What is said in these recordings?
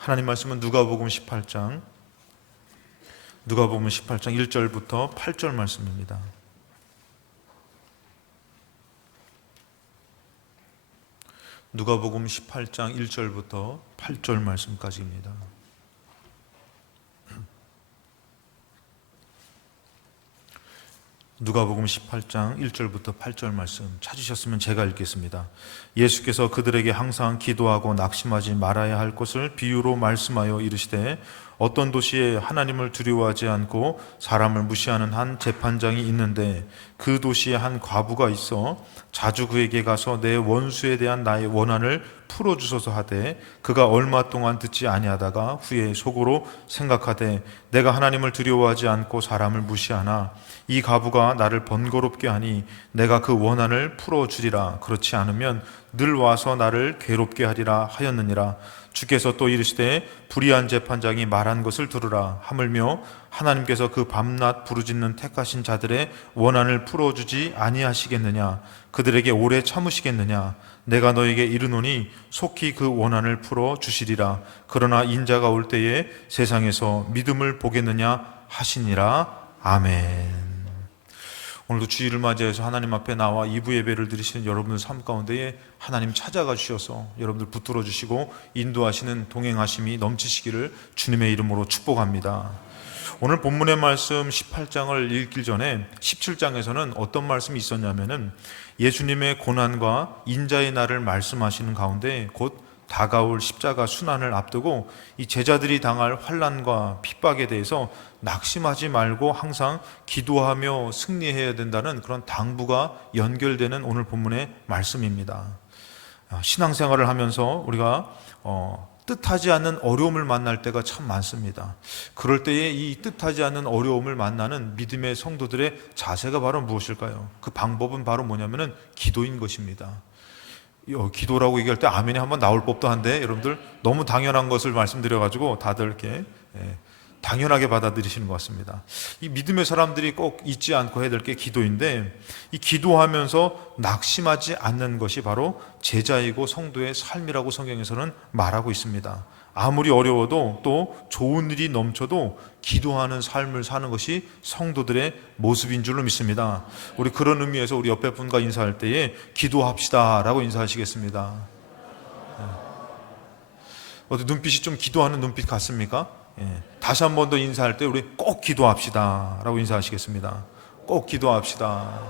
하나님 말씀은 누가복음 18장 1절부터 8절 말씀입니다. 누가복음 18장 1절부터 8절 말씀까지입니다. 누가복음 18장 1절부터 8절 말씀 찾으셨으면 제가 읽겠습니다. 예수께서 그들에게 항상 기도하고 낙심하지 말아야 할 것을 비유로 말씀하여 이르시되, 어떤 도시에 하나님을 두려워하지 않고 사람을 무시하는 한 재판장이 있는데, 그 도시에 한 과부가 있어 자주 그에게 가서 내 원수에 대한 나의 원한을 풀어주소서 하되, 그가 얼마 동안 듣지 아니하다가 후에 속으로 생각하되, 내가 하나님을 두려워하지 않고 사람을 무시하나 이 과부가 나를 번거롭게 하니 내가 그 원한을 풀어주리라. 그렇지 않으면 늘 와서 나를 괴롭게 하리라 하였느니라. 주께서 또 이르시되, 불의한 재판장이 말한 것을 들으라. 하물며 하나님께서 그 밤낮 부르짖는 택하신 자들의 원한을 풀어주지 아니하시겠느냐? 그들에게 오래 참으시겠느냐? 내가 너에게 이르노니 속히 그 원한을 풀어주시리라. 그러나 인자가 올 때에 세상에서 믿음을 보겠느냐 하시니라. 아멘. 오늘도 주일을 맞이해서 하나님 앞에 나와 2부 예배를 드리시는 여러분들 삶 가운데에 하나님 찾아가 주셔서 여러분들 붙들어 주시고 인도하시는 동행하심이 넘치시기를 주님의 이름으로 축복합니다. 오늘 본문의 말씀 18장을 읽기 전에 17장에서는 어떤 말씀이 있었냐면은 예수님의 고난과 인자의 날을 말씀하시는 가운데 곧 다가올 십자가 순환을 앞두고 이 제자들이 당할 환난과 핍박에 대해서 낙심하지 말고 항상 기도하며 승리해야 된다는 그런 당부가 연결되는 오늘 본문의 말씀입니다. 신앙생활을 하면서 우리가 뜻하지 않는 어려움을 만날 때가 참 많습니다. 그럴 때에 이 뜻하지 않는 어려움을 만나는 믿음의 성도들의 자세가 바로 무엇일까요? 그 방법은 바로 뭐냐면은 기도인 것입니다. 기도라고 얘기할 때 아멘이 한번 나올 법도 한데, 여러분들 너무 당연한 것을 말씀드려가지고 다들 이렇게 당연하게 받아들이시는 것 같습니다. 이 믿음의 사람들이 꼭 잊지 않고 해야 될 게 기도인데, 이 기도하면서 낙심하지 않는 것이 바로 제자이고 성도의 삶이라고 성경에서는 말하고 있습니다. 아무리 어려워도 또 좋은 일이 넘쳐도 기도하는 삶을 사는 것이 성도들의 모습인 줄로 믿습니다. 우리 그런 의미에서 우리 옆에 분과 인사할 때에 기도합시다 라고 인사하시겠습니다. 어디 눈빛이 좀 기도하는 눈빛 같습니까? 다시 한 번 더 인사할 때 우리 꼭 기도합시다 라고 인사하시겠습니다. 꼭 기도합시다.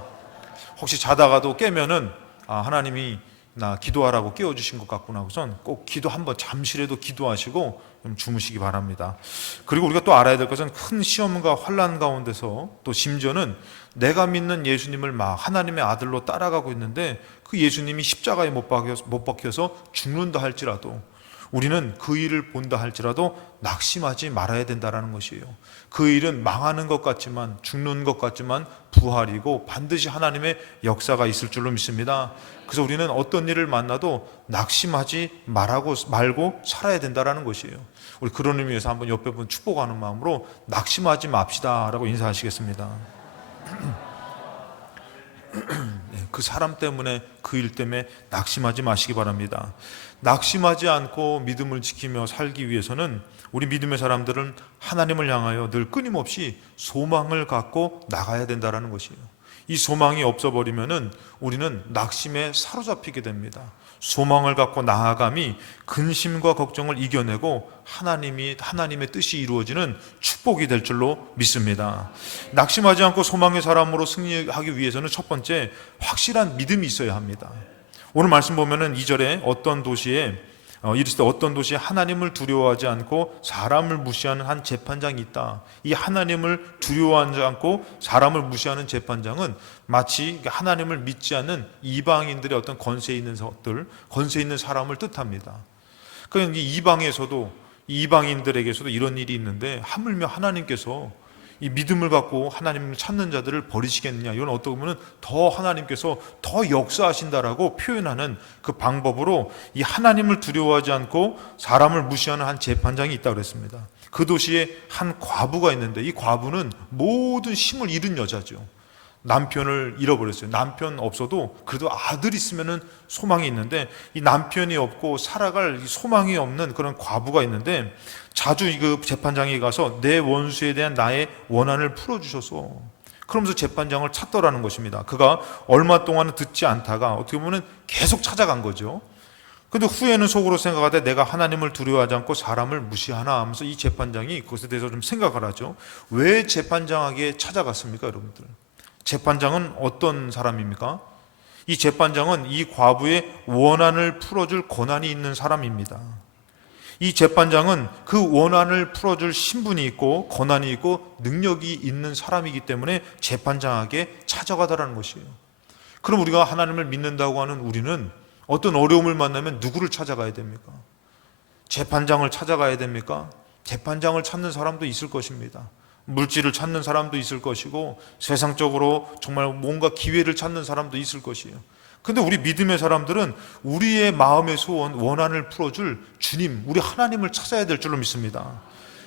혹시 자다가도 깨면은 하나님이 나 기도하라고 깨워주신 것 같구나 하고선 꼭 기도 한번 잠시라도 기도하시고 좀 주무시기 바랍니다. 그리고 우리가 또 알아야 될 것은 큰 시험과 환난 가운데서 또 심지어는 내가 믿는 예수님을 막 하나님의 아들로 따라가고 있는데 그 예수님이 십자가에 못 박혀서 죽는다 할지라도 우리는 그 일을 본다 할지라도 낙심하지 말아야 된다는 것이에요. 그 일은 망하는 것 같지만, 죽는 것 같지만 부활이고 반드시 하나님의 역사가 있을 줄로 믿습니다. 그래서 우리는 어떤 일을 만나도 낙심하지 말고 살아야 된다는 것이에요. 우리 그런 의미에서 한번 옆에 분 축복하는 마음으로 낙심하지 맙시다 라고 인사하시겠습니다. 그 사람 때문에, 그 일 때문에 낙심하지 마시기 바랍니다. 낙심하지 않고 믿음을 지키며 살기 위해서는 우리 믿음의 사람들은 하나님을 향하여 늘 끊임없이 소망을 갖고 나가야 된다는 것이에요. 이 소망이 없어버리면은 우리는 낙심에 사로잡히게 됩니다. 소망을 갖고 나아감이 근심과 걱정을 이겨내고 하나님의 뜻이 이루어지는 축복이 될 줄로 믿습니다. 낙심하지 않고 소망의 사람으로 승리하기 위해서는 첫 번째, 확실한 믿음이 있어야 합니다. 오늘 말씀 보면은 2절에 어떤 도시에 하나님을 두려워하지 않고 사람을 무시하는 한 재판장이 있다. 이 하나님을 두려워하지 않고 사람을 무시하는 재판장은 마치 하나님을 믿지 않는 이방인들의 어떤 권세 있는 사람을 뜻합니다. 그러니까 이방인들에게서도 이런 일이 있는데, 하물며 하나님께서 이 믿음을 갖고 하나님을 찾는 자들을 버리시겠느냐, 이건 어떻게 보면 더 하나님께서 더 역사하신다라고 표현하는 그 방법으로 이 하나님을 두려워하지 않고 사람을 무시하는 한 재판장이 있다고 그랬습니다. 그 도시에 한 과부가 있는데, 이 과부는 모든 힘을 잃은 여자죠. 남편을 잃어버렸어요. 남편 없어도 그래도 아들 있으면은 소망이 있는데 이 남편이 없고 살아갈 소망이 없는 그런 과부가 있는데 자주 그 재판장에 가서 내 원수에 대한 나의 원한을 풀어주셔서 그러면서 재판장을 찾더라는 것입니다. 그가 얼마 동안은 듣지 않다가 어떻게 보면 계속 찾아간 거죠. 근데 후에는 속으로 생각하되 내가 하나님을 두려워하지 않고 사람을 무시하나 하면서 이 재판장이 그것에 대해서 좀 생각을 하죠. 왜 재판장에게 찾아갔습니까, 여러분들? 재판장은 어떤 사람입니까? 이 재판장은 이 과부의 원한을 풀어줄 권한이 있는 사람입니다. 이 재판장은 그 원한을 풀어줄 신분이 있고 권한이 있고 능력이 있는 사람이기 때문에 재판장에게 찾아가다라는 것이에요. 그럼 우리가 하나님을 믿는다고 하는 우리는 어떤 어려움을 만나면 누구를 찾아가야 됩니까? 재판장을 찾아가야 됩니까? 재판장을 찾는 사람도 있을 것입니다. 물질을 찾는 사람도 있을 것이고 세상적으로 정말 뭔가 기회를 찾는 사람도 있을 것이에요. 근데 우리 믿음의 사람들은 우리의 마음의 소원, 원한을 풀어줄 주님, 우리 하나님을 찾아야 될 줄로 믿습니다.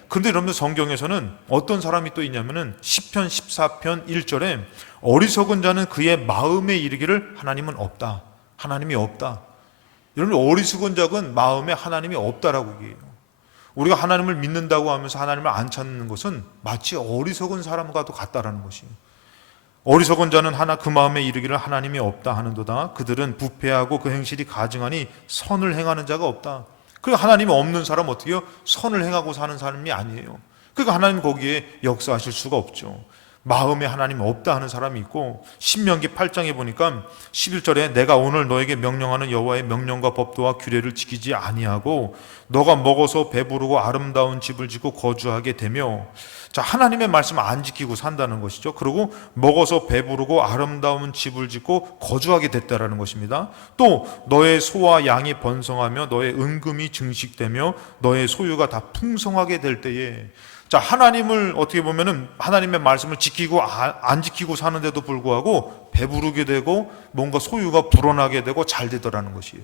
그런데 여러분 성경에서는 어떤 사람이 또 있냐면은 시편 14편 1절에 어리석은 자는 그의 마음에 이르기를 하나님은 없다. 하나님이 없다. 여러분 어리석은 자는 마음에 하나님이 없다라고 얘기해요. 우리가 하나님을 믿는다고 하면서 하나님을 안 찾는 것은 마치 어리석은 사람과도 같다라는 것이에요. 어리석은 자는 그 마음에 이르기를 하나님이 없다 하는도다. 그들은 부패하고 그 행실이 가증하니 선을 행하는 자가 없다. 그러니까 하나님이 없는 사람 어떻게 해요? 선을 행하고 사는 사람이 아니에요. 그러니까 하나님 거기에 역사하실 수가 없죠. 마음에 하나님 없다 하는 사람이 있고 신명기 8장에 보니까 11절에 내가 오늘 너에게 명령하는 여호와의 명령과 법도와 규례를 지키지 아니하고 너가 먹어서 배부르고 아름다운 집을 짓고 거주하게 되며 자 하나님의 말씀을 안 지키고 산다는 것이죠. 그리고 먹어서 배부르고 아름다운 집을 짓고 거주하게 됐다라는 것입니다. 또 너의 소와 양이 번성하며 너의 은금이 증식되며 너의 소유가 다 풍성하게 될 때에 자, 하나님을 어떻게 보면은 하나님의 말씀을 지키고 안 지키고 사는데도 불구하고 배부르게 되고 뭔가 소유가 불어나게 되고 잘 되더라는 것이에요.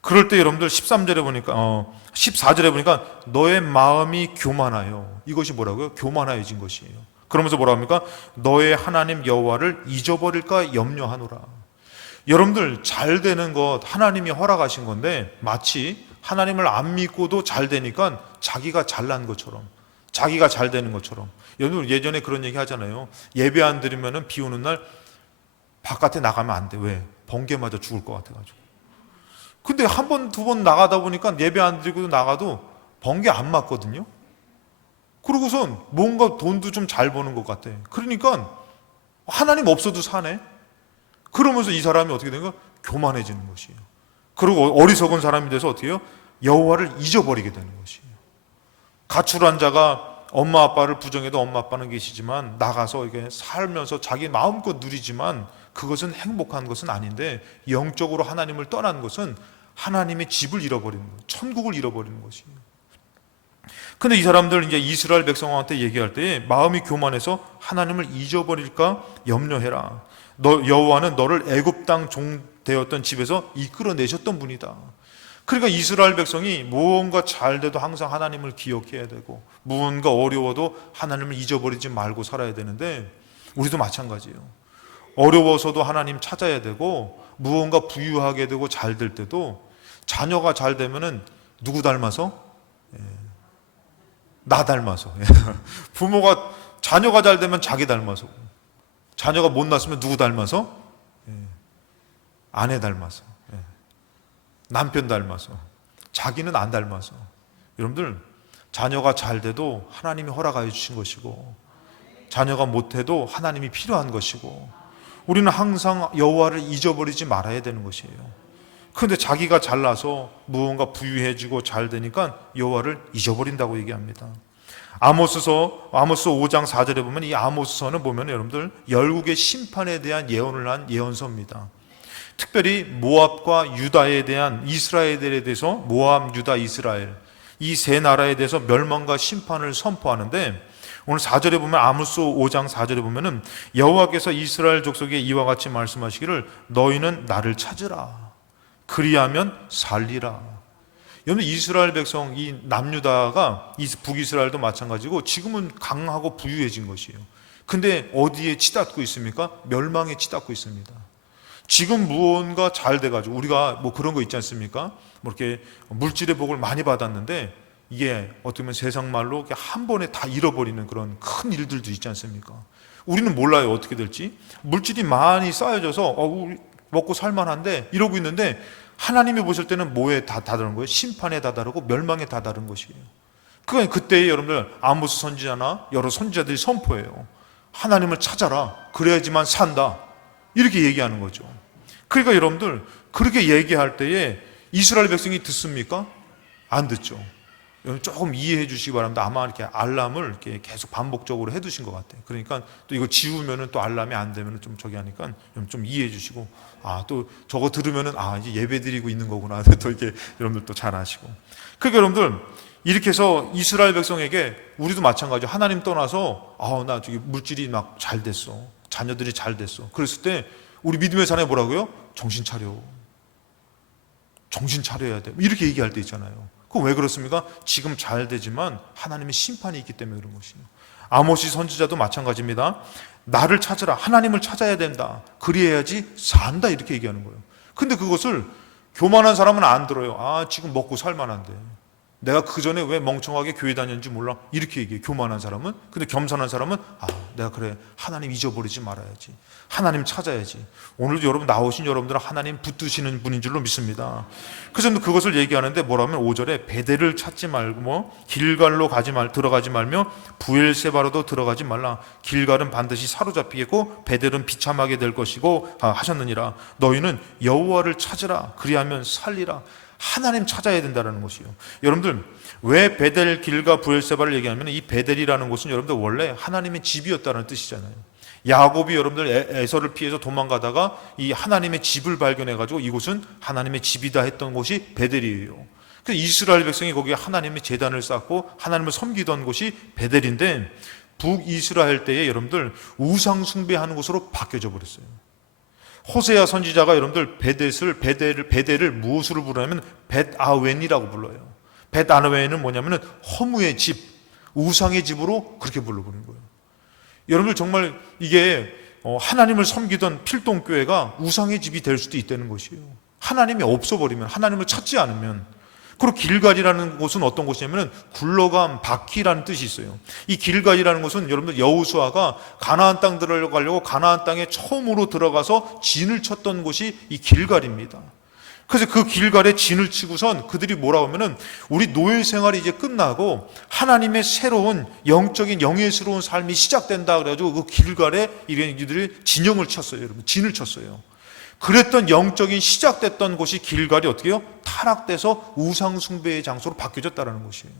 그럴 때 여러분들 13절에 보니까 14절에 보니까 너의 마음이 교만하여 이것이 뭐라고요? 교만하여진 것이에요. 그러면서 뭐라 합니까? 너의 하나님 여호와를 잊어버릴까 염려하노라. 여러분들 잘 되는 것 하나님이 허락하신 건데 마치 하나님을 안 믿고도 잘 되니까 자기가 잘난 것처럼 자기가 잘 되는 것처럼 여러분 예전에 그런 얘기 하잖아요. 예배 안 드리면은 비 오는 날 바깥에 나가면 안 돼. 왜? 번개 맞아 죽을 것 같아가지고. 근데 한 번, 두 번 나가다 보니까 예배 안 드리고 나가도 번개 안 맞거든요. 그러고선 뭔가 돈도 좀 잘 버는 것 같아. 그러니까 하나님 없어도 사네. 그러면서 이 사람이 어떻게 된 거야? 교만해지는 것이에요. 그리고 어리석은 사람이 돼서 어떻게 해요? 여호와를 잊어버리게 되는 것이에요. 가출한 자가 엄마 아빠를 부정해도 엄마 아빠는 계시지만 나가서 이게 살면서 자기 마음껏 누리지만 그것은 행복한 것은 아닌데 영적으로 하나님을 떠난 것은 하나님의 집을 잃어버리는 것, 천국을 잃어버리는 것이에요. 근데 이 사람들 이제 이스라엘 백성한테 얘기할 때 마음이 교만해서 하나님을 잊어버릴까 염려해라. 너 여호와는 너를 애굽 땅 종 되었던 집에서 이끌어내셨던 분이다. 그러니까 이스라엘 백성이 무언가 잘 돼도 항상 하나님을 기억해야 되고 무언가 어려워도 하나님을 잊어버리지 말고 살아야 되는데 우리도 마찬가지예요. 어려워서도 하나님 찾아야 되고 무언가 부유하게 되고 잘 될 때도 자녀가 잘 되면은 누구 닮아서? 나 닮아서. 부모가 자녀가 잘 되면 자기 닮아서 자녀가 못 낳았으면 누구 닮아서? 아내 닮아서 남편 닮아서 자기는 안 닮아서 여러분들 자녀가 잘 돼도 하나님이 허락하여 주신 것이고 자녀가 못해도 하나님이 필요한 것이고 우리는 항상 여호와를 잊어버리지 말아야 되는 것이에요. 그런데 자기가 잘나서 무언가 부유해지고 잘 되니까 여호와를 잊어버린다고 얘기합니다. 아모스 5장 4절에 보면 이 아모스서는 보면 여러분들 열국의 심판에 대한 예언을 한 예언서입니다. 특별히 모압과 유다에 대한 이스라엘에 대해서 모압, 유다, 이스라엘 이 세 나라에 대해서 멸망과 심판을 선포하는데 오늘 4절에 보면 아모스 5장 4절에 보면은 여호와께서 이스라엘 족속에 이와 같이 말씀하시기를 너희는 나를 찾으라 그리하면 살리라. 여러분 이스라엘 백성 이 남유다가 북이스라엘도 마찬가지고 지금은 강하고 부유해진 것이에요. 근데 어디에 치닫고 있습니까? 멸망에 치닫고 있습니다. 지금 무언가 잘 돼가지고 우리가 뭐 그런 거 있지 않습니까? 뭐 이렇게 물질의 복을 많이 받았는데 이게 어떻게 보면 세상 말로 한 번에 다 잃어버리는 그런 큰 일들도 있지 않습니까? 우리는 몰라요, 어떻게 될지. 물질이 많이 쌓여져서 우리 먹고 살만한데 이러고 있는데 하나님이 보실 때는 뭐에 다 다른 거예요? 심판에 다 다르고 멸망에 다 다른 것이에요. 그러니까 그때 여러분들 아모스 선지자나 여러 선지자들이 선포해요. 하나님을 찾아라. 그래야지만 산다. 이렇게 얘기하는 거죠. 그러니까 여러분들 그렇게 얘기할 때에 이스라엘 백성이 듣습니까? 안 듣죠. 조금 이해해 주시기 바랍니다. 아마 이렇게 알람을 이렇게 계속 반복적으로 해 두신 것 같아요. 그러니까 또 이거 지우면은 또 알람이 안 되면은 좀 저기 하니까 좀 이해해 주시고, 또 저거 들으면은 이제 예배 드리고 있는 거구나. 또 이렇게 여러분들 또 잘 아시고. 그러니까 여러분들 이렇게 해서 이스라엘 백성에게 우리도 마찬가지로 하나님 떠나서 나 저기 물질이 막 잘 됐어. 자녀들이 잘 됐어. 그랬을 때 우리 믿음의 사람이 뭐라고요? 정신 차려. 정신 차려야 돼. 이렇게 얘기할 때 있잖아요. 그럼 왜 그렇습니까? 지금 잘 되지만 하나님의 심판이 있기 때문에 그런 것이에요. 아모스 선지자도 마찬가지입니다. 나를 찾으라. 하나님을 찾아야 된다. 그리해야지 산다. 이렇게 얘기하는 거예요. 근데 그것을 교만한 사람은 안 들어요. 지금 먹고 살만한데 내가 그 전에 왜 멍청하게 교회 다녔는지 몰라. 이렇게 얘기해, 교만한 사람은. 근데 겸손한 사람은 내가 그래, 하나님 잊어버리지 말아야지. 하나님 찾아야지. 오늘도 여러분 나오신 여러분들은 하나님 붙드시는 분인 줄로 믿습니다. 그래서 그것을 얘기하는데 뭐라면 5절에 베델을 찾지 말고 길갈로 들어가지 말며 부엘세바로도 들어가지 말라. 길갈은 반드시 사로잡히겠고 베델은 비참하게 될 것이고 하셨느니라. 너희는 여호와를 찾으라. 그리하면 살리라. 하나님 찾아야 된다는 것이에요. 여러분들 왜 베델 길과 부엘세바를 얘기하면 이 베델이라는 곳은 여러분들 원래 하나님의 집이었다는 뜻이잖아요. 야곱이 여러분들 에서를 피해서 도망가다가 이 하나님의 집을 발견해가지고 이곳은 하나님의 집이다 했던 곳이 베델이에요. 그래서 이스라엘 백성이 거기에 하나님의 제단을 쌓고 하나님을 섬기던 곳이 베델인데 북이스라엘 때에 여러분들 우상 숭배하는 곳으로 바뀌어져 버렸어요. 호세아 선지자가 여러분들 베델을 무엇으로 부르냐면 벳아웬이라고 불러요. 벳아웬은 뭐냐면은 허무의 집, 우상의 집으로 그렇게 불러버린 거예요. 여러분들 정말 이게 하나님을 섬기던 필동교회가 우상의 집이 될 수도 있다는 것이에요. 하나님이 없어버리면, 하나님을 찾지 않으면. 그리고 길갈이라는 곳은 어떤 곳이냐면 굴러감, 바퀴라는 뜻이 있어요. 이 길갈이라는 곳은 여러분들 여호수아가 가나안 땅 들어가려고 가나안 땅에 처음으로 들어가서 진을 쳤던 곳이 이 길갈입니다. 그래서 그 길갈에 진을 치고선 그들이 뭐라고 하면은 우리 노예 생활이 이제 끝나고 하나님의 새로운 영적인 영예스러운 삶이 시작된다 그래가지고 그 길갈에 이들이 진영을 쳤어요. 여러분, 진을 쳤어요. 그랬던 영적인 시작됐던 곳이 길갈이 어떻게 해요? 타락돼서 우상 숭배의 장소로 바뀌어졌다는 것이에요.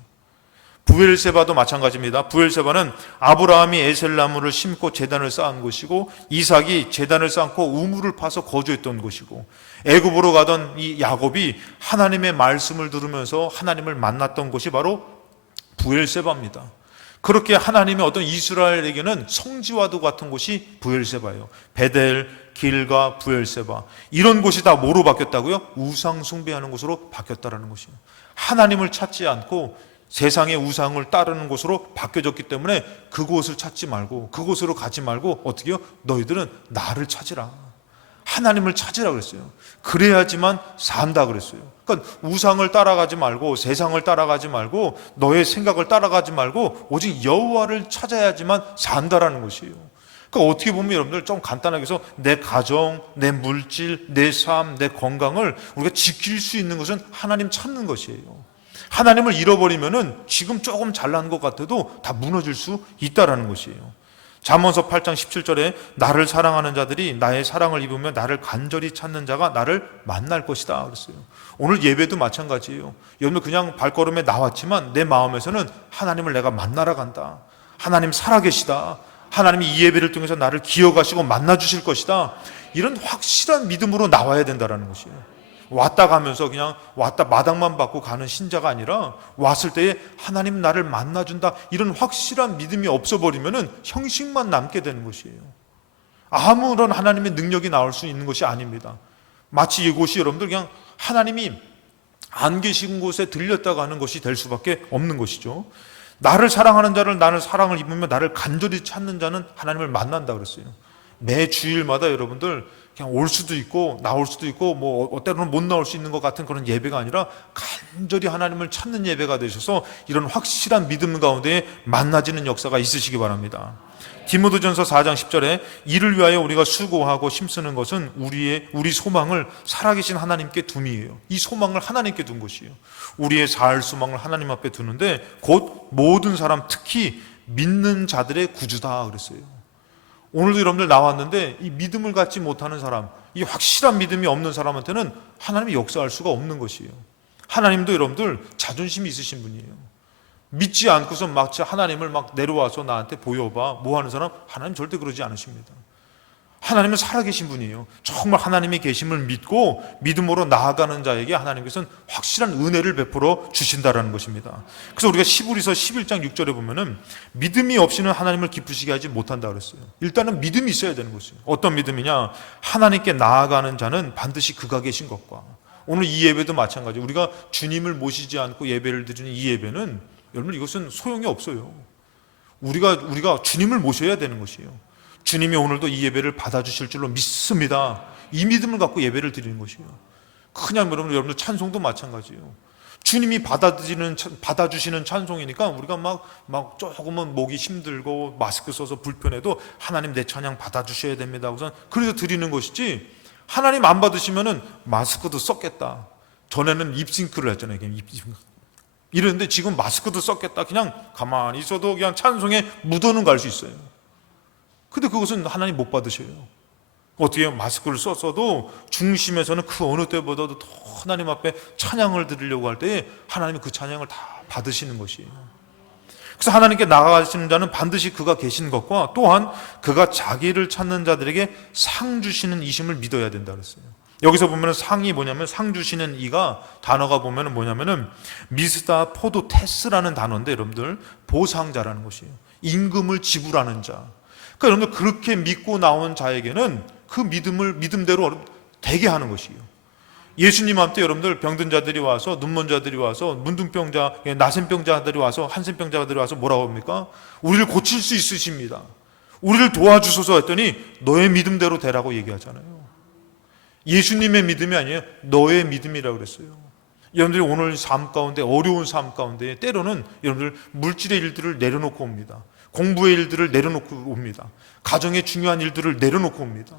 부엘세바도 마찬가지입니다. 부엘세바는 아브라함이 에셀나무를 심고 제단을 쌓은 곳이고 이삭이 제단을 쌓고 우물을 파서 거주했던 곳이고 애굽으로 가던 이 야곱이 하나님의 말씀을 들으면서 하나님을 만났던 곳이 바로 부엘세바입니다. 그렇게 하나님의 어떤 이스라엘에게는 성지와도 같은 곳이 부엘세바예요. 베델, 길가, 부엘세바 이런 곳이 다 뭐로 바뀌었다고요? 우상 숭배하는 곳으로 바뀌었다는 것이에요. 하나님을 찾지 않고 세상의 우상을 따르는 곳으로 바뀌어졌기 때문에 그곳을 찾지 말고 그곳으로 가지 말고 어떻게 해요? 너희들은 나를 찾으라. 하나님을 찾으라 그랬어요. 그래야지만 산다 그랬어요. 그러니까 우상을 따라가지 말고 세상을 따라가지 말고 너의 생각을 따라가지 말고 오직 여호와를 찾아야지만 산다라는 것이에요. 그러니까 어떻게 보면 여러분들 좀 간단하게 해서 내 가정, 내 물질, 내 삶, 내 건강을 우리가 지킬 수 있는 것은 하나님 찾는 것이에요. 하나님을 잃어버리면은 지금 조금 잘난 것 같아도 다 무너질 수 있다라는 것이에요. 잠언서 8장 17절에 나를 사랑하는 자들이 나의 사랑을 입으며 나를 간절히 찾는 자가 나를 만날 것이다 그랬어요. 오늘 예배도 마찬가지예요. 여러분 그냥 발걸음에 나왔지만 내 마음에서는 하나님을 내가 만나러 간다. 하나님 살아계시다. 하나님이 이 예배를 통해서 나를 기억하시고 만나주실 것이다. 이런 확실한 믿음으로 나와야 된다는 것이에요. 왔다 가면서 그냥 왔다 마당만 받고 가는 신자가 아니라 왔을 때에 하나님 나를 만나준다 이런 확실한 믿음이 없어버리면 형식만 남게 되는 것이에요. 아무런 하나님의 능력이 나올 수 있는 것이 아닙니다. 마치 이곳이 여러분들 그냥 하나님이 안 계신 곳에 들렸다가 하는 것이 될 수밖에 없는 것이죠. 나를 사랑하는 자를, 나를 사랑을 입으며 나를 간절히 찾는 자는 하나님을 만난다 그랬어요. 매 주일마다 여러분들 그냥 올 수도 있고 나올 수도 있고 뭐 때로는 못 나올 수 있는 것 같은 그런 예배가 아니라 간절히 하나님을 찾는 예배가 되셔서 이런 확실한 믿음 가운데 만나지는 역사가 있으시기 바랍니다. 디모데전서 4장 10절에 이를 위하여 우리가 수고하고 힘쓰는 것은 우리 소망을 살아계신 하나님께 둠이에요. 이 소망을 하나님께 둔 것이에요. 우리의 살 소망을 하나님 앞에 두는데 곧 모든 사람, 특히 믿는 자들의 구주다 그랬어요. 오늘도 여러분들 나왔는데 이 믿음을 갖지 못하는 사람, 이 확실한 믿음이 없는 사람한테는 하나님이 역사할 수가 없는 것이에요. 하나님도 여러분들 자존심이 있으신 분이에요. 믿지 않고서 마치 하나님을 막 내려와서 나한테 보여봐 뭐 하는 사람? 하나님 절대 그러지 않으십니다. 하나님은 살아계신 분이에요. 정말 하나님이 계심을 믿고 믿음으로 나아가는 자에게 하나님께서는 확실한 은혜를 베풀어 주신다라는 것입니다. 그래서 우리가 히브리서 11장 6절에 보면은 믿음이 없이는 하나님을 기쁘시게 하지 못한다 그랬어요. 일단은 믿음이 있어야 되는 것이에요. 어떤 믿음이냐? 하나님께 나아가는 자는 반드시 그가 계신 것과, 오늘 이 예배도 마찬가지예요. 우리가 주님을 모시지 않고 예배를 드리는 이 예배는 여러분 이것은 소용이 없어요. 우리가 주님을 모셔야 되는 것이에요. 주님이 오늘도 이 예배를 받아주실 줄로 믿습니다. 이 믿음을 갖고 예배를 드리는 것이에요. 그냥 여러분들 찬송도 마찬가지예요. 주님이 받아주시는 찬송이니까 우리가 막 조금은 목이 힘들고 마스크 써서 불편해도 하나님 내 찬양 받아주셔야 됩니다. 우선 그래서 드리는 것이지, 하나님 안 받으시면은 마스크도 썼겠다. 전에는 입싱크를 했잖아요. 이랬는데 지금 마스크도 썼겠다. 그냥 가만히 있어도 그냥 찬송에 묻어는 갈 수 있어요. 근데 그것은 하나님 못 받으셔요. 어떻게 해요? 마스크를 썼어도 중심에서는 그 어느 때보다도 더 하나님 앞에 찬양을 드리려고 할 때 하나님이 그 찬양을 다 받으시는 것이에요. 그래서 하나님께 나아가시는 자는 반드시 그가 계신 것과 또한 그가 자기를 찾는 자들에게 상 주시는 이심을 믿어야 된다 그랬어요. 여기서 보면 상이 뭐냐면, 상 주시는 이가 단어가 보면 뭐냐면은 미스다 포도테스라는 단어인데 여러분들 보상자라는 것이에요. 임금을 지불하는 자. 그러니까 여러분들 그렇게 믿고 나온 자에게는 그 믿음대로 되게 하는 것이에요. 예수님한테 여러분들 병든 자들이 와서, 눈먼 자들이 와서, 문둥병자, 나센병자들이 와서, 한센병자들이 와서 뭐라고 합니까? 우리를 고칠 수 있으십니다. 우리를 도와주소서 했더니 너의 믿음대로 되라고 얘기하잖아요. 예수님의 믿음이 아니에요. 너의 믿음이라고 그랬어요. 여러분들이 오늘 삶 가운데, 어려운 삶 가운데 때로는 여러분들 물질의 일들을 내려놓고 옵니다. 공부의 일들을 내려놓고 옵니다. 가정의 중요한 일들을 내려놓고 옵니다.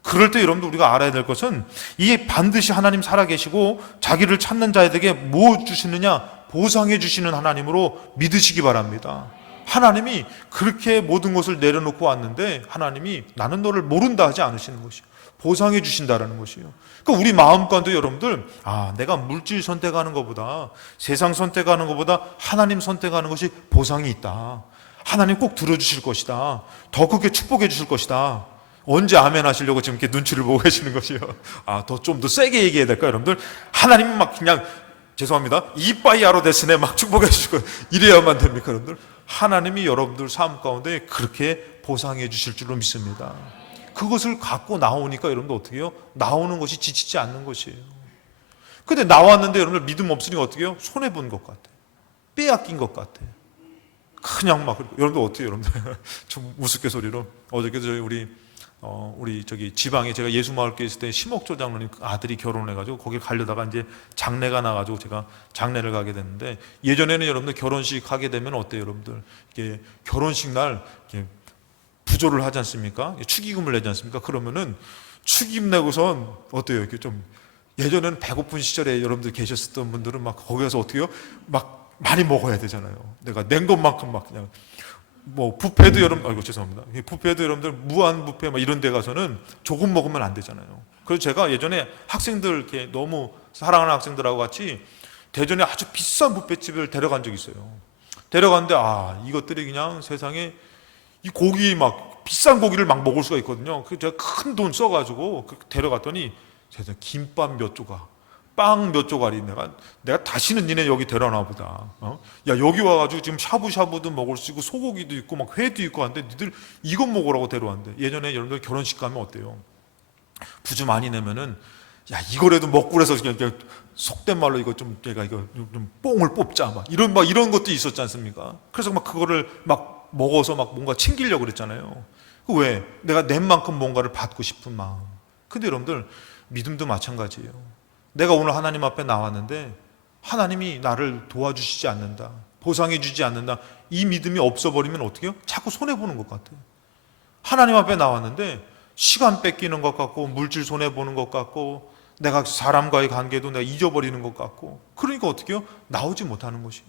그럴 때 여러분들 우리가 알아야 될 것은 이게 반드시 하나님 살아계시고 자기를 찾는 자에게 뭐 주시느냐? 보상해 주시는 하나님으로 믿으시기 바랍니다. 하나님이 그렇게 모든 것을 내려놓고 왔는데 하나님이 나는 너를 모른다 하지 않으시는 것이에요. 보상해 주신다라는 것이에요. 그러니까 우리 마음 가운데 여러분들, 내가 물질 선택하는 것보다, 세상 선택하는 것보다 하나님 선택하는 것이 보상이 있다. 하나님 꼭 들어주실 것이다. 더 크게 축복해 주실 것이다. 언제 아멘 하시려고 지금 이렇게 눈치를 보고 계시는 것이요. 좀 더 세게 얘기해야 될까요, 여러분들? 하나님은 막 그냥, 죄송합니다, 이빠이아로 데스네 막 축복해 주시고 이래야만 됩니까, 여러분들? 하나님이 여러분들 삶 가운데 그렇게 보상해 주실 줄로 믿습니다. 그것을 갖고 나오니까 여러분들 어떻게 해요? 나오는 것이 지치지 않는 것이에요. 근데 나왔는데 여러분들 믿음 없으니까 어떻게 해요? 손해본 것 같아. 빼앗긴 것 같아. 그냥 막, 여러분들 어떻게 해요, 여러분들? 좀 우스갯소리로. 어저께 우리 지방에 제가 예수마을교회 있을 때 심옥조 장로님 아들이 결혼을 해가지고 거기 가려다가 이제 장례가 나가지고 제가 장례를 가게 됐는데, 예전에는 여러분들 결혼식 하게 되면 어때요, 여러분들? 이게 결혼식 날 이렇게 부조를 하지 않습니까? 축의금을 내지 않습니까? 그러면은 축의금 내고선 어때요? 이렇게 좀, 예전에는 배고픈 시절에 여러분들 계셨던 분들은 막 거기 가서 어떻게 해요? 막 많이 먹어야 되잖아요. 내가 낸 것만큼 막 그냥 뷔페도 죄송합니다. 뷔페도 여러분들 무한 뷔페 막 이런 데 가서는 조금 먹으면 안 되잖아요. 그래서 제가 예전에 학생들 이렇게 너무 사랑하는 학생들하고 같이 대전에 아주 비싼 뷔페집을 데려간 적이 있어요. 데려갔는데 이것들이 그냥 세상에 이 고기 막 비싼 고기를 막 먹을 수가 있거든요. 그래서 제가 큰 돈 써가지고 데려갔더니 세상에 김밥 몇 조각, 빵 몇 조각이 내가 다시는 니네 여기 데려나 보다. 야, 여기 와가지고 지금 샤브샤브도 먹을 수 있고 소고기도 있고 막 회도 있고 한데 니들 이것 먹으라고 데려왔는데, 예전에 여러분들 결혼식 가면 어때요? 부주 많이 내면은 야, 이거라도 먹고 그래서 그냥 속된 말로 이거 좀 내가 이거 좀 뽕을 뽑자 막 이런 것도 있었지 않습니까? 그래서 막 그거를 막 먹어서 막 뭔가 챙기려고 그랬잖아요. 왜? 내가 낸 만큼 뭔가를 받고 싶은 마음. 근데 여러분들 믿음도 마찬가지예요. 내가 오늘 하나님 앞에 나왔는데 하나님이 나를 도와주시지 않는다, 보상해 주지 않는다, 이 믿음이 없어버리면 어떻게 해요? 자꾸 손해보는 것 같아요. 하나님 앞에 나왔는데 시간 뺏기는 것 같고, 물질 손해보는 것 같고, 내가 사람과의 관계도 내가 잊어버리는 것 같고, 그러니까 어떻게 해요? 나오지 못하는 것이에요.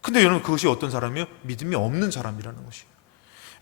근데 여러분, 그것이 어떤 사람이에요? 믿음이 없는 사람이라는 것이에요.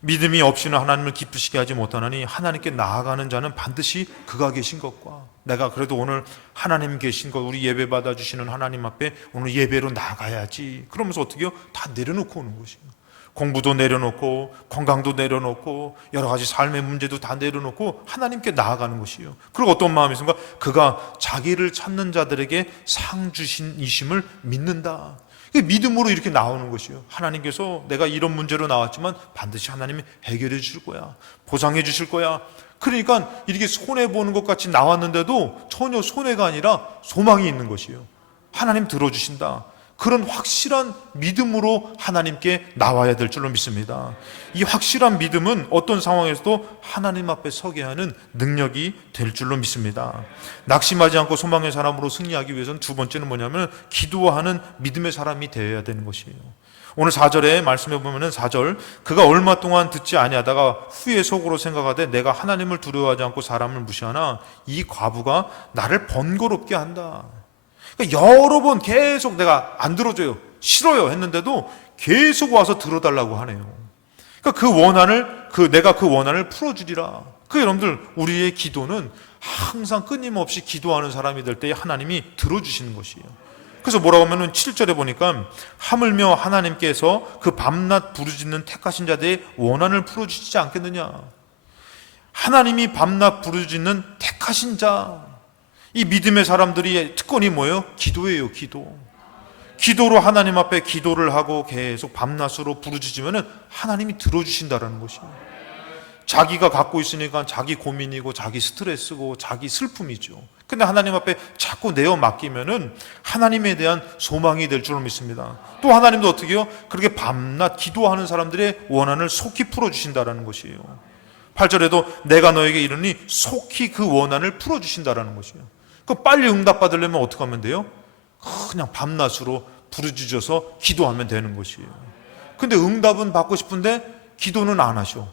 믿음이 없이는 하나님을 기쁘시게 하지 못하나니 하나님께 나아가는 자는 반드시 그가 계신 것과, 내가 그래도 오늘 하나님 계신 것, 우리 예배 받아주시는 하나님 앞에 오늘 예배로 나가야지, 그러면서 어떻게 해요? 다 내려놓고 오는 것이에요. 공부도 내려놓고, 건강도 내려놓고, 여러 가지 삶의 문제도 다 내려놓고 하나님께 나아가는 것이에요. 그리고 어떤 마음이 있습니까? 그가 자기를 찾는 자들에게 상 주신 이심을 믿는다. 믿음으로 이렇게 나오는 것이에요. 하나님께서 내가 이런 문제로 나왔지만 반드시 하나님이 해결해 주실 거야, 보상해 주실 거야. 그러니까 이렇게 손해보는 것 같이 나왔는데도 전혀 손해가 아니라 소망이 있는 것이에요. 하나님 들어주신다, 그런 확실한 믿음으로 하나님께 나와야 될 줄로 믿습니다. 이 확실한 믿음은 어떤 상황에서도 하나님 앞에 서게 하는 능력이 될 줄로 믿습니다. 낙심하지 않고 소망의 사람으로 승리하기 위해서는 두 번째는 뭐냐면 기도하는 믿음의 사람이 되어야 되는 것이에요. 오늘 4절에 말씀해 보면은 4절, 그가 얼마 동안 듣지 아니하다가 후에 속으로 생각하되 내가 하나님을 두려워하지 않고 사람을 무시하나 이 과부가 나를 번거롭게 한다. 그러니까 여러 번 계속 내가 안 들어줘요, 싫어요 했는데도 계속 와서 들어달라고 하네요. 그러니까 내가 그 원한을 풀어주리라. 여러분들, 우리의 기도는 항상 끊임없이 기도하는 사람이 될 때 하나님이 들어주시는 것이에요. 그래서 뭐라고 하면은 7절에 보니까 하물며 하나님께서 그 밤낮 부르짖는 택하신 자들의 원한을 풀어주시지 않겠느냐. 하나님이 밤낮 부르짖는 택하신 자, 이 믿음의 사람들이 특권이 뭐예요? 기도예요. 기도로 하나님 앞에 기도를 하고 계속 밤낮으로 부르짖으면 하나님이 들어주신다라는 것이에요. 자기가 갖고 있으니까 자기 고민이고 자기 스트레스고 자기 슬픔이죠. 근데 하나님 앞에 자꾸 내어 맡기면은 하나님에 대한 소망이 될 줄로 믿습니다. 또 하나님도 어떻게 해요? 그렇게 밤낮 기도하는 사람들의 원한을 속히 풀어주신다라는 것이에요. 8절에도 내가 너에게 이르니 속히 그 원한을 풀어주신다라는 것이에요. 빨리 응답받으려면 어떻게 하면 돼요? 그냥 밤낮으로 부르짖어서 기도하면 되는 것이에요. 근데 응답은 받고 싶은데 기도는 안 하셔.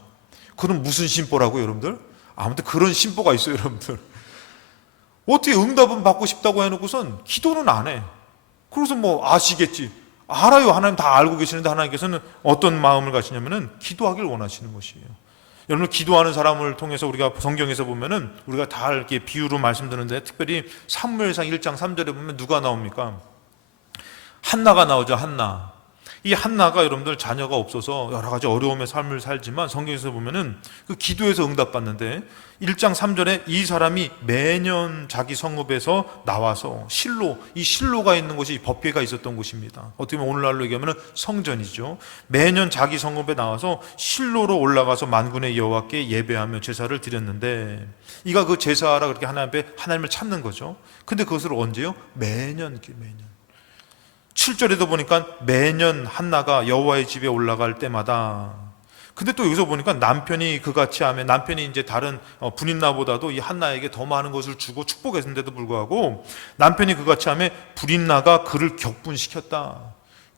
그럼 무슨 심보라고요, 여러분들? 아무튼 그런 심보가 있어요, 여러분들. 어떻게 응답은 받고 싶다고 해놓고선 기도는 안 해. 그래서 뭐 아시겠지, 알아요. 하나님 다 알고 계시는데 하나님께서는 어떤 마음을 가시냐면은 기도하길 원하시는 것이에요. 여러분, 기도하는 사람을 통해서 우리가 성경에서 보면은 우리가 다 이렇게 비유로 말씀드리는데, 특별히 사무엘상 1장 3절에 보면 누가 나옵니까? 한나가 나오죠. 한나. 이 한나가 여러분들 자녀가 없어서 여러 가지 어려움의 삶을 살지만 성경에서 보면은 그 기도에서 응답받는데, 1장 3절에 이 사람이 매년 자기 성읍에서 나와서 이 실로가 있는 곳이 법궤가 있었던 곳입니다. 어떻게 보면 오늘날로 얘기하면 성전이죠. 매년 자기 성읍에 나와서 실로로 올라가서 만군의 여호와께 예배하며 제사를 드렸는데, 이가 그 제사하라 그렇게 하나님 앞에 하나님을 찾는 거죠. 근데 그것을 언제요? 매년. 7절에도 보니까 매년 한나가 여호와의 집에 올라갈 때마다. 근데 또 여기서 보니까 남편이 그같이 하면, 남편이 이제 다른 불임나보다도 이 한나에게 더 많은 것을 주고 축복했는데도 불구하고 남편이 그같이 하면 불임나가 그를 격분시켰다.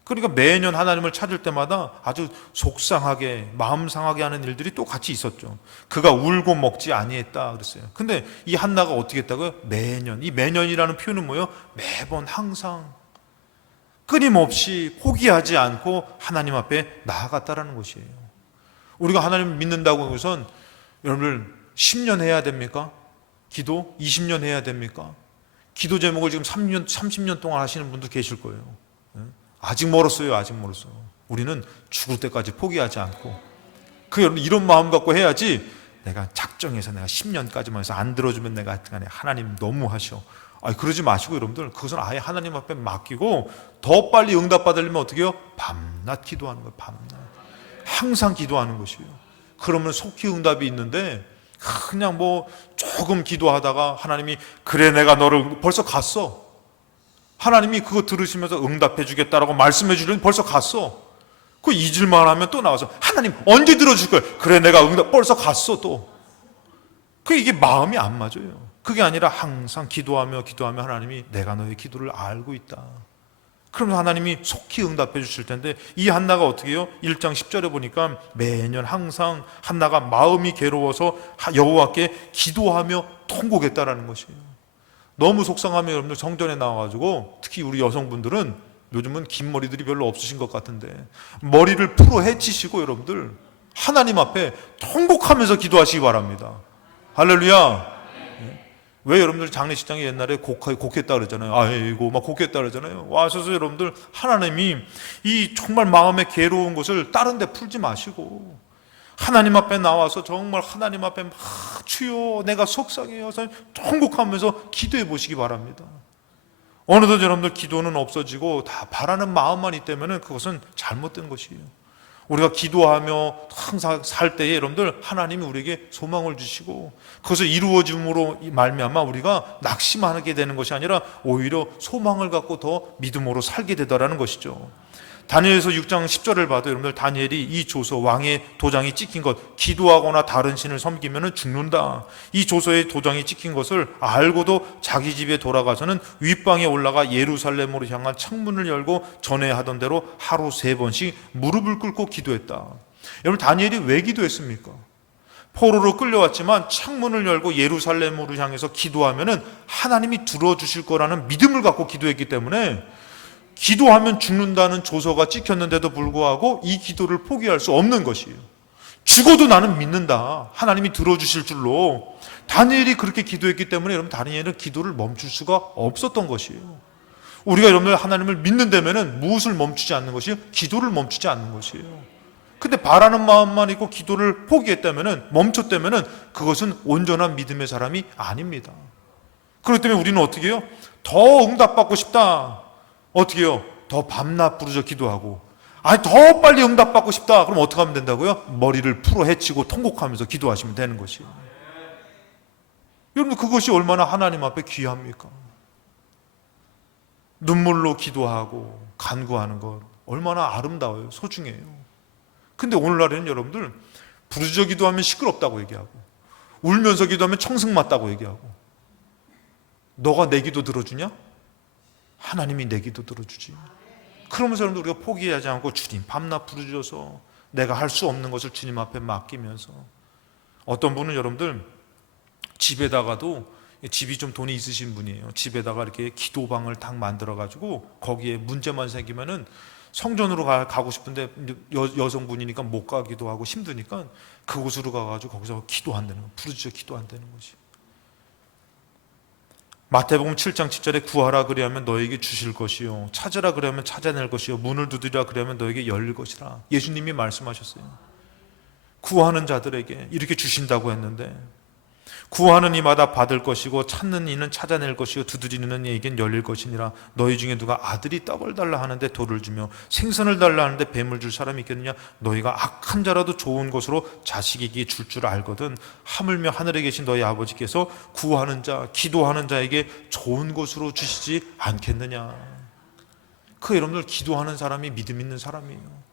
그러니까 매년 하나님을 찾을 때마다 아주 속상하게 마음 상하게 하는 일들이 또 같이 있었죠. 그가 울고 먹지 아니했다 그랬어요. 근데 이 한나가 어떻게 했다고요? 매년. 이 매년이라는 표현은 뭐예요? 매번, 항상, 끊임없이 포기하지 않고 하나님 앞에 나아갔다라는 것이에요. 우리가 하나님을 믿는다고 해서는 여러분들 10년 해야 됩니까? 기도 20년 해야 됩니까? 기도 제목을 지금 30년 동안 하시는 분도 계실 거예요. 아직 멀었어요. 우리는 죽을 때까지 포기하지 않고, 이런 마음 갖고 해야지. 내가 작정해서 내가 10년까지만 해서 안 들어주면 내가 하나님 너무 하셔. 그러지 마시고 여러분들, 그것은 아예 하나님 앞에 맡기고 더 빨리 응답받으려면 어떻게 해요? 밤낮 기도하는 거예요. 밤낮. 항상 기도하는 것이에요. 그러면 속히 응답이 있는데, 그냥 뭐 조금 기도하다가 하나님이 그래 내가 너를 벌써 갔어. 하나님이 그거 들으시면서 응답해 주겠다라고 말씀해 주려니 벌써 갔어. 그 잊을만 하면 또 나와서 하나님 언제 들어줄 거예요? 그래 내가 응답 벌써 갔어 또. 이게 마음이 안 맞아요. 그게 아니라 항상 기도하며 하나님이 내가 너의 기도를 알고 있다. 그러면 하나님이 속히 응답해 주실 텐데, 이 한나가 어떻게 해요? 1장 10절에 보니까 매년 항상 한나가 마음이 괴로워서 여호와께 기도하며 통곡했다라는 것이에요. 너무 속상하면 여러분들 성전에 나와가지고, 특히 우리 여성분들은 요즘은 긴 머리들이 별로 없으신 것 같은데 머리를 풀어 헤치시고 여러분들 하나님 앞에 통곡하면서 기도하시기 바랍니다. 할렐루야. 왜 여러분들 장례식장에 옛날에 곡했다 그러잖아요. 아이고 막 곡했다 그러잖아요. 와셔서 여러분들 하나님이 이 정말 마음에 괴로운 것을 다른 데 풀지 마시고 하나님 앞에 나와서 정말 하나님 앞에 막 주여 내가 속상해요 통곡하면서 기도해 보시기 바랍니다. 어느덧 여러분들 기도는 없어지고 다 바라는 마음만 있다면 그것은 잘못된 것이에요. 우리가 기도하며 항상 살 때에 여러분들 하나님이 우리에게 소망을 주시고 그것을 이루어짐으로 말미암아 우리가 낙심하게 되는 것이 아니라 오히려 소망을 갖고 더 믿음으로 살게 되더라는 것이죠. 다니엘서 6장 10절을 봐도 여러분들 다니엘이 이 조서 왕의 도장이 찍힌 것, 기도하거나 다른 신을 섬기면 죽는다, 이 조서에 도장이 찍힌 것을 알고도 자기 집에 돌아가서는 윗방에 올라가 예루살렘으로 향한 창문을 열고 전에 하던 대로 하루 3번씩 무릎을 꿇고 기도했다. 여러분 다니엘이 왜 기도했습니까? 포로로 끌려왔지만 창문을 열고 예루살렘으로 향해서 기도하면 하나님이 들어주실 거라는 믿음을 갖고 기도했기 때문에 기도하면 죽는다는 조서가 찍혔는데도 불구하고 이 기도를 포기할 수 없는 것이에요. 죽어도 나는 믿는다, 하나님이 들어주실 줄로. 다니엘이 그렇게 기도했기 때문에 여러분 다니엘은 기도를 멈출 수가 없었던 것이에요. 우리가 여러분들 하나님을 믿는다면 무엇을 멈추지 않는 것이에요? 기도를 멈추지 않는 것이에요. 근데 바라는 마음만 있고 기도를 포기했다면, 멈췄다면 그것은 온전한 믿음의 사람이 아닙니다. 그렇기 때문에 우리는 어떻게 해요? 더 응답받고 싶다, 어떻게 해요? 더 밤낮 부르짖어 기도하고, 더 빨리 응답받고 싶다, 그럼 어떻게 하면 된다고요? 머리를 풀어 헤치고 통곡하면서 기도하시면 되는 것이에요. 여러분 그것이 얼마나 하나님 앞에 귀합니까? 눈물로 기도하고 간구하는 것 얼마나 아름다워요, 소중해요. 근데 오늘날에는 여러분들 부르짖어 기도하면 시끄럽다고 얘기하고 울면서 기도하면 청승 맞다고 얘기하고, 너가 내 기도 들어주냐? 하나님이 내 기도 들어주지. 그러면서 여러분들 우리가 포기하지 않고 주님 밤낮 부르짖어서 내가 할 수 없는 것을 주님 앞에 맡기면서, 어떤 분은 여러분들 집에다가도, 집이 좀 돈이 있으신 분이에요. 집에다가 이렇게 기도방을 딱 만들어 가지고 거기에 문제만 생기면은 성전으로 가고 싶은데 여성분이니까 못 가기도 하고 힘드니까 그곳으로 가가지고 거기서 기도한다는 거, 부르짖어 기도한다는 것이. 마태복음 7장 7절에 구하라 그리하면 너에게 주실 것이요, 찾으라 그리하면 찾아낼 것이요, 문을 두드리라 그리하면 너에게 열릴 것이라. 예수님이 말씀하셨어요. 구하는 자들에게 이렇게 주신다고 했는데, 구하는 이마다 받을 것이고 찾는 이는 찾아낼 것이요 두드리는 이에겐 열릴 것이니라. 너희 중에 누가 아들이 떡을 달라 하는데 돌을 주며 생선을 달라 하는데 뱀을 줄 사람이 있겠느냐? 너희가 악한 자라도 좋은 것으로 자식에게 줄 알거든 하물며 하늘에 계신 너희 아버지께서 구하는 자, 기도하는 자에게 좋은 것으로 주시지 않겠느냐? 여러분들 기도하는 사람이 믿음 있는 사람이에요.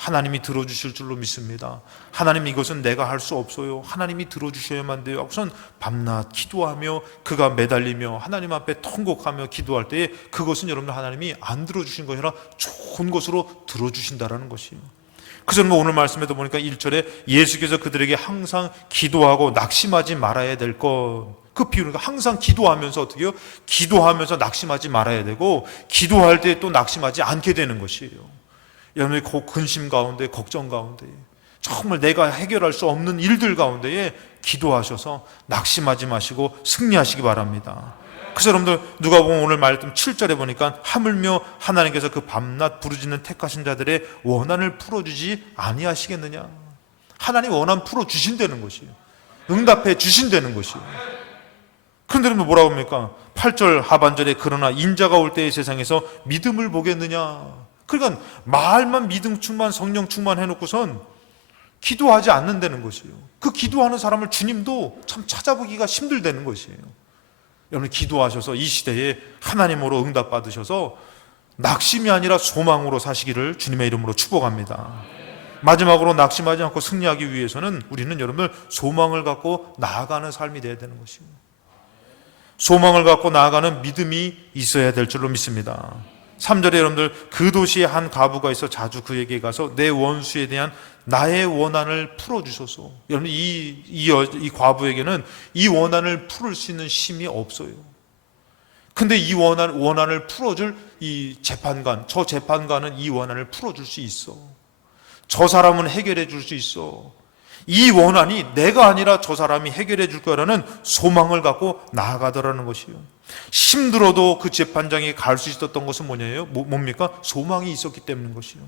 하나님이 들어주실 줄로 믿습니다. 하나님 이것은 내가 할 수 없어요, 하나님이 들어주셔야만 돼요 하고선 밤낮 기도하며 그가 매달리며 하나님 앞에 통곡하며 기도할 때에 그것은 여러분들 하나님이 안 들어주신 것이 아니라 좋은 것으로 들어주신다라는 것이에요. 그래서 오늘 말씀에도 보니까 1절에 예수께서 그들에게 항상 기도하고 낙심하지 말아야 될 것, 그 비유는 항상 기도하면서 어떻게 해요? 기도하면서 낙심하지 말아야 되고 기도할 때 또 낙심하지 않게 되는 것이에요. 여러분의 근심 가운데, 걱정 가운데, 정말 내가 해결할 수 없는 일들 가운데에 기도하셔서 낙심하지 마시고 승리하시기 바랍니다. 그래서 여러분들 누가복음 오늘 말씀 7절에 보니까 하물며 하나님께서 그 밤낮 부르짖는 택하신 자들의 원한을 풀어주지 아니하시겠느냐? 하나님 원한 풀어주신다는 것이에요. 응답해 주신다는 것이에요. 그런데 여러분 뭐라고 합니까? 8절 하반절에 그러나 인자가 올 때의 세상에서 믿음을 보겠느냐? 그러니까 말만 믿음 충만, 성령 충만 해놓고선 기도하지 않는다는 것이에요. 그 기도하는 사람을 주님도 참 찾아보기가 힘들다는 것이에요. 여러분, 기도하셔서 이 시대에 하나님으로 응답받으셔서 낙심이 아니라 소망으로 사시기를 주님의 이름으로 축복합니다. 마지막으로 낙심하지 않고 승리하기 위해서는 우리는 여러분들 소망을 갖고 나아가는 삶이 되어야 되는 것이에요. 소망을 갖고 나아가는 믿음이 있어야 될 줄로 믿습니다. 3절에 여러분들, 그 도시에 한 과부가 있어 자주 그에게 가서 내 원수에 대한 나의 원한을 풀어주소서. 여러분, 이 과부에게는 이 원한을 풀을 수 있는 힘이 없어요. 근데 이 원한을 풀어줄 이 재판관, 저 재판관은 이 원한을 풀어줄 수 있어. 저 사람은 해결해 줄 수 있어. 이 원한이 내가 아니라 저 사람이 해결해 줄 거라는 소망을 갖고 나아가더라는 것이에요. 힘들어도 그 재판장에 갈 수 있었던 것은 뭡니까? 소망이 있었기 때문인 것이에요.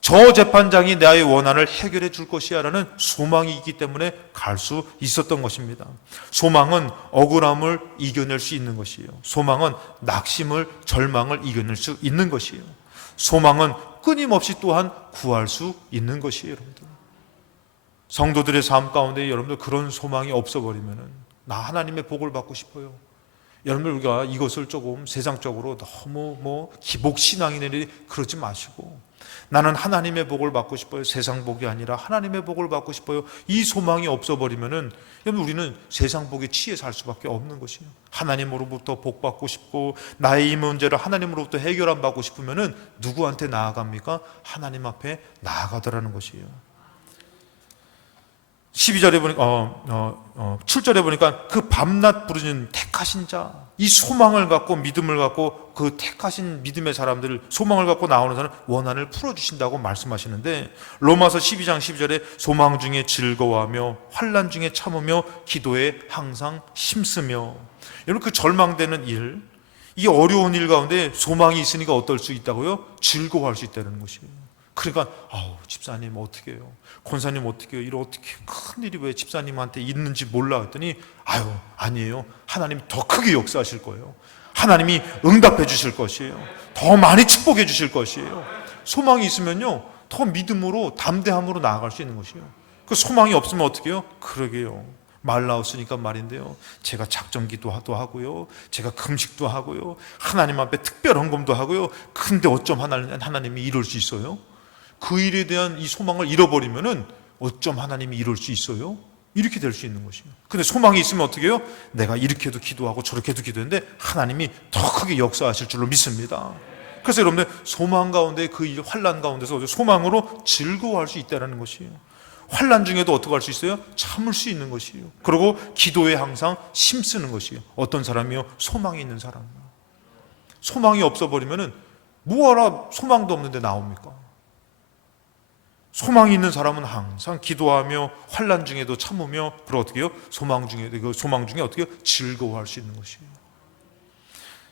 저 재판장이 나의 원한을 해결해 줄 것이야 라는 소망이 있기 때문에 갈 수 있었던 것입니다. 소망은 억울함을 이겨낼 수 있는 것이에요. 소망은 낙심을, 절망을 이겨낼 수 있는 것이에요. 소망은 끊임없이 또한 구할 수 있는 것이에요. 여러분들, 성도들의 삶 가운데 여러분들 그런 소망이 없어버리면은, 나 하나님의 복을 받고 싶어요, 여러분들 우리가 이것을 조금 세상적으로 너무 기복신앙이네 그러지 마시고, 나는 하나님의 복을 받고 싶어요, 세상 복이 아니라 하나님의 복을 받고 싶어요, 이 소망이 없어버리면은 여러분 우리는 세상 복에 취해 살 수밖에 없는 것이에요. 하나님으로부터 복 받고 싶고 나의 이 문제를 하나님으로부터 해결 안 받고 싶으면은 누구한테 나아갑니까? 하나님 앞에 나아가더라는 것이에요. 12절에 보니까 7절에 보니까 그 밤낮 부르짖는 택하신 자, 이 소망을 갖고 믿음을 갖고 그 택하신 믿음의 사람들을, 소망을 갖고 나오는 사람 원한을 풀어주신다고 말씀하시는데, 로마서 12장 12절에 소망 중에 즐거워하며 환난 중에 참으며 기도에 항상 힘쓰며. 여러분, 그 절망되는 일, 이 어려운 일 가운데 소망이 있으니까 어떨 수 있다고요? 즐거워할 수 있다는 것이에요. 그러니까 집사님 어떻게 해요? 권사님 어떻게 해요? 이런 어떻게 큰 일이 왜 집사님한테 있는지 몰라 했더니 아니에요. 하나님 더 크게 역사하실 거예요. 하나님이 응답해 주실 것이에요. 더 많이 축복해 주실 것이에요. 소망이 있으면요 더 믿음으로 담대함으로 나아갈 수 있는 것이에요. 그 소망이 없으면 어떻게 해요? 그러게요, 말 나왔으니까 말인데요, 제가 작정기도 하고요, 제가 금식도 하고요, 하나님 앞에 특별 헌금도 하고요, 근데 어쩜 하나님이 이럴 수 있어요? 그 일에 대한 이 소망을 잃어버리면은 어쩜 하나님이 이럴 수 있어요? 이렇게 될 수 있는 것이에요. 근데 소망이 있으면 어떻게 해요? 내가 이렇게도 기도하고 저렇게도 기도했는데 하나님이 더 크게 역사하실 줄로 믿습니다. 그래서 여러분들 소망 가운데, 그 일 환난 가운데서 소망으로 즐거워할 수 있다는 것이에요. 환난 중에도 어떻게 할 수 있어요? 참을 수 있는 것이에요. 그리고 기도에 항상 힘쓰는 것이에요. 어떤 사람이요? 소망이 있는 사람이요. 소망이 없어버리면은 뭐하라 소망도 없는데 나옵니까? 소망이 있는 사람은 항상 기도하며 환난 중에도 참으며, 그리고 어떻게 해요? 소망 중에 어떻게 해요? 즐거워할 수 있는 것이에요.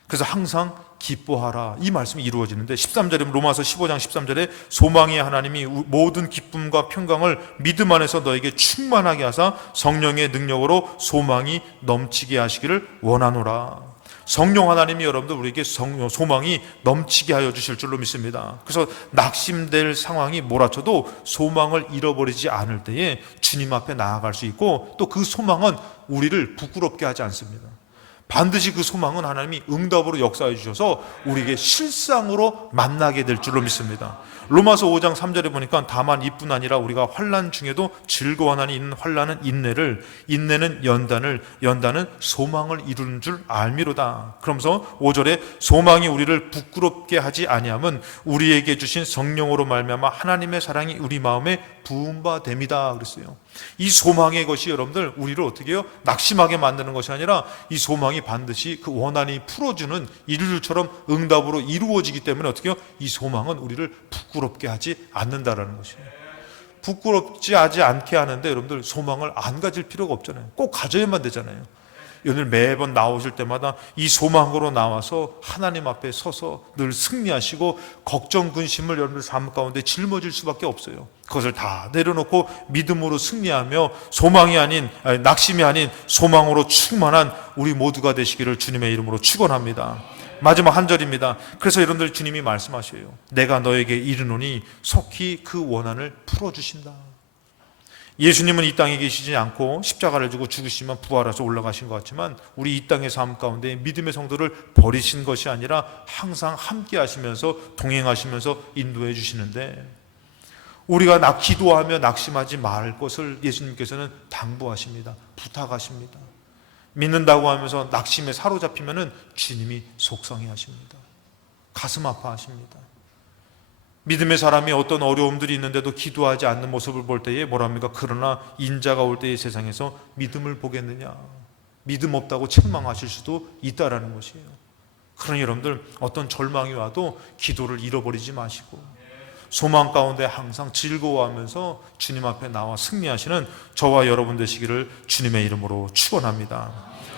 그래서 항상 기뻐하라, 이 말씀이 이루어지는데, 13절에 로마서 15장 13절에 소망의 하나님이 모든 기쁨과 평강을 믿음 안에서 너에게 충만하게 하사 성령의 능력으로 소망이 넘치게 하시기를 원하노라. 성령 하나님이 여러분들 우리에게 소망이 넘치게 하여 주실 줄로 믿습니다. 그래서 낙심될 상황이 몰아쳐도 소망을 잃어버리지 않을 때에 주님 앞에 나아갈 수 있고, 또 그 소망은 우리를 부끄럽게 하지 않습니다. 반드시 그 소망은 하나님이 응답으로 역사해 주셔서 우리에게 실상으로 만나게 될 줄로 믿습니다. 로마서 5장 3절에 보니까 다만 이뿐 아니라 우리가 환난 중에도 즐거워하나니 이는 환난은 인내를, 인내는 연단을, 연단은 소망을 이루는 줄 알미로다. 그러면서 5절에 소망이 우리를 부끄럽게 하지 아니함은 우리에게 주신 성령으로 말미암아 하나님의 사랑이 우리 마음에 부은 바 됨이다 그랬어요. 이 소망의 것이 여러분들 우리를 어떻게 해요? 낙심하게 만드는 것이 아니라 이 소망이 반드시 그 원한이 풀어주는 일들처럼 응답으로 이루어지기 때문에 어떻게 해요? 이 소망은 우리를 부끄럽게 하지 않는다라는 것이에요. 부끄럽지 하지 않게 하는데 여러분들 소망을 안 가질 필요가 없잖아요. 꼭 가져야만 되잖아요. 오늘 매번 나오실 때마다 이 소망으로 나와서 하나님 앞에 서서 늘 승리하시고 걱정 근심을 여러분들 삶 가운데 짊어질 수밖에 없어요. 그것을 다 내려놓고 믿음으로 승리하며 소망이 아닌 낙심이 아닌 소망으로 충만한 우리 모두가 되시기를 주님의 이름으로 축원합니다. 마지막 한 절입니다. 그래서 여러분들 주님이 말씀하셔요. 내가 너에게 이르노니 속히 그 원한을 풀어주신다. 예수님은 이 땅에 계시지 않고 십자가를 지고 죽으시면 부활해서 올라가신 것 같지만 우리 이 땅의 삶 가운데 믿음의 성도를 버리신 것이 아니라 항상 함께 하시면서 동행하시면서 인도해 주시는데, 우리가 기도하며 낙심하지 말 것을 예수님께서는 당부하십니다. 부탁하십니다. 믿는다고 하면서 낙심에 사로잡히면 주님이 속상해 하십니다. 가슴 아파하십니다. 믿음의 사람이 어떤 어려움들이 있는데도 기도하지 않는 모습을 볼 때에 뭐랍니까? 그러나 인자가 올 때의 세상에서 믿음을 보겠느냐? 믿음 없다고 책망하실 수도 있다라는 것이에요. 그러니 여러분들, 어떤 절망이 와도 기도를 잃어버리지 마시고 소망 가운데 항상 즐거워하면서 주님 앞에 나와 승리하시는 저와 여러분 되시기를 주님의 이름으로 축원합니다.